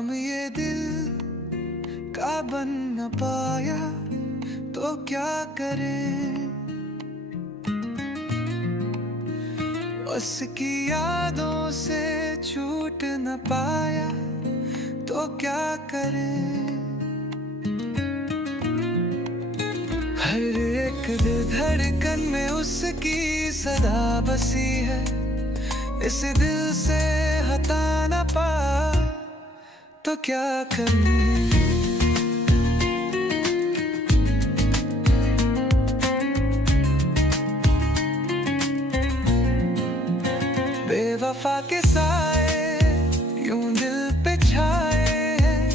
काम ये दिल का बन न पाया तो क्या करें। बस की यादों से छूट न पाया तो क्या करें। हर एक धड़कन में उसकी सदा बसी है, इस दिल से हटा न पा तो क्या करें। बेवफा के साए यूं दिल पे छाए हैं,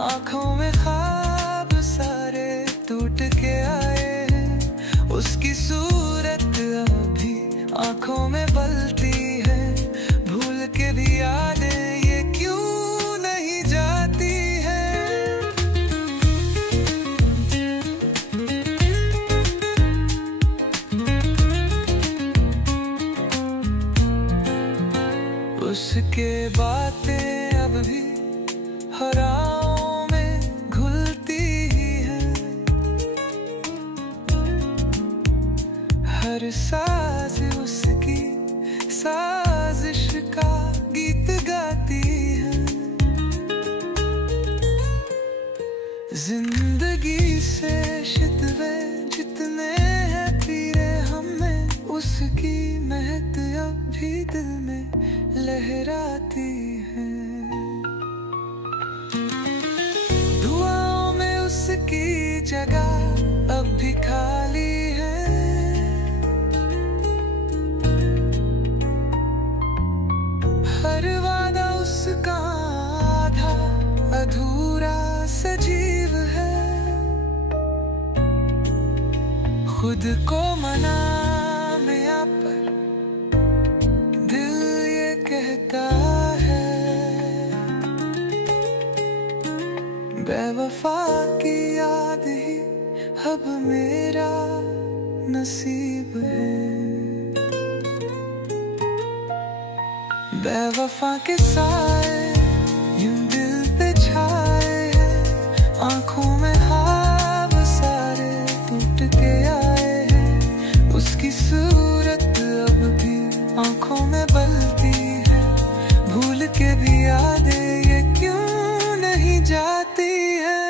आंखों में ख्वाब सारे टूट के आए हैं। उसकी सूरत अभी आंखों में बलती है, भूल के भी यादें ये क्यों नहीं जाती है। उसके बातें अब भी हराओं में घुलती ही है, हर साज उसकी साजिश का गीत गाती है। जिंदगी से शिकवे जितने हैं पीरे हमें, उसकी महक अब भी दिल में लहराती है। दुआओं में उसकी जगह अब भी खाली है, हर वादा उसका आधा अधूरा सजीव है। खुद को मना में आप पर दिल ये कहता है, बेवफा की याद ही अब मेरा नसीब है। बेवफा के साए यूं दिल पे छाए हैं, आंखों में ख्वाब सारे टूट के आए हैं। उसकी सूरत अब भी आंखों में बलती है, भूल के भी यादें ये क्यों नहीं जाती है।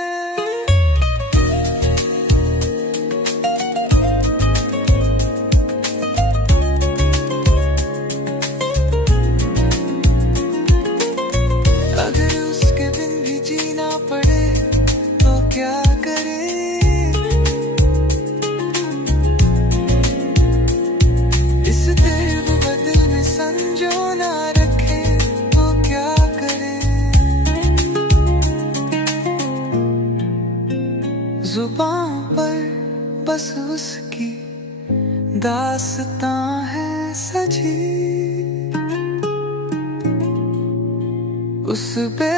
अगर उसके बिन भी जीना पड़े तो क्या करें। इस दिल बदल में संजो ना रखे तो क्या करें। जुबां पर बस उसकी दास्तां है सजी, उस बे